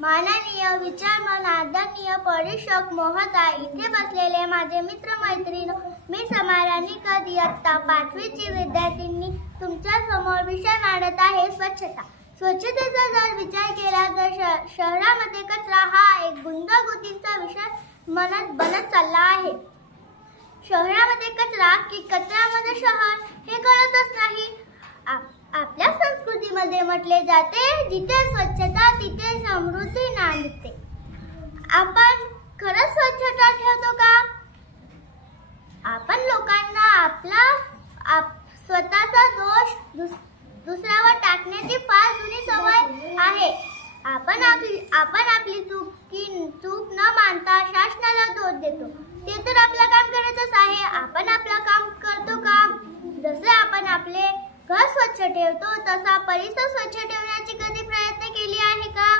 माननीय विचारमन आदरणीय परीक्षक महोदय, इथे बसलेले माझे मित्र मैत्रीण, मी समारानिका इयत्ता 5वीची विद्यार्थिनी तुमच्या समोर विषय मांडत आहे स्वच्छता। स्वच्छतेचा जर विचार केला तर शहरामध्ये कचरा हा एक गुंतागुंतीचा विषय बनत चालला आहे। शहरामध्ये कचरा की कचऱ्यामध्ये शहर हे कळतच नाही। आपल्या संस्कृतीमध्ये म्हटले जाते, जिथे स्वच्छता तिथे समृद्धी नांदते। आपण खरंच स्वच्छता ठेवतो का? आपण लोकांना आपला स्वतःचा दोष दुसऱ्यावर टाकण्याची फार जुनी सवय आहे। आपण आपली चूक न मानता शासनाला दोष देतो। ते तर आपलं काम करतच आहे, आपण आपलं काम करतो का? जसे आपण आपले घर स्वच्छ ठेवतो तसा परिसर स्वच्छ ठेवण्याची कधी प्रयत्न केली आहे का?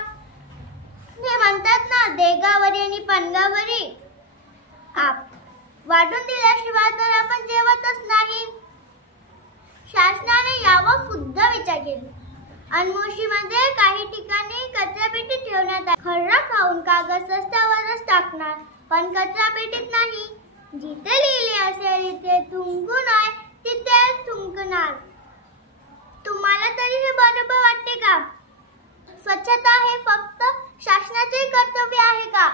हे म्हणतात ना, देगावरी आणि पणगावरी वाटून दिल्याशिवाय तर आपण जेवतच नाही। शासनाने यावर सुद्धा विचार केला। अनमोशीमध्ये काही ठिकाणी कचरापेटी ठेवण्यात आली। खर्रा खाऊन कागद रस्त्यावरच टाकणार, पण कचरापेटीत नाही। जिथे लिहिले असेल इथे थुंकू नये तिथेच थुंकणार। तुम्हाला तरी हे बरोबर वाटते का? स्वच्छता हे फक्त शासनाचे कर्तव्य आहे का?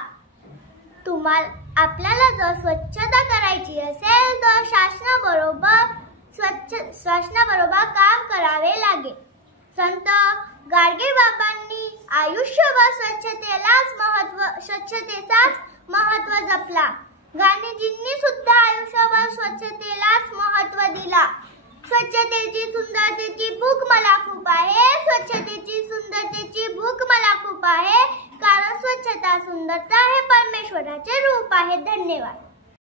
आपल्याला जर स्वच्छता करायची असेल तर शासनाबरोबर काम करावे लागेल। संत गाडगे बाबांनी आयुष्यभर स्वच्छतेचाच महत्त्व जपला। गांधीजींनी सुद्धा आयुष्यभर स्वच्छतेलाच महत्त्व दिला। स्वच्छतेची सुंदरतेची भूक मला खूप आहे, स्वच्छतेची सुंदरतेची भूक मला खूप आहे, कारण स्वच्छता सुंदरता हे परमेश्वराचे रूप आहे। धन्यवाद।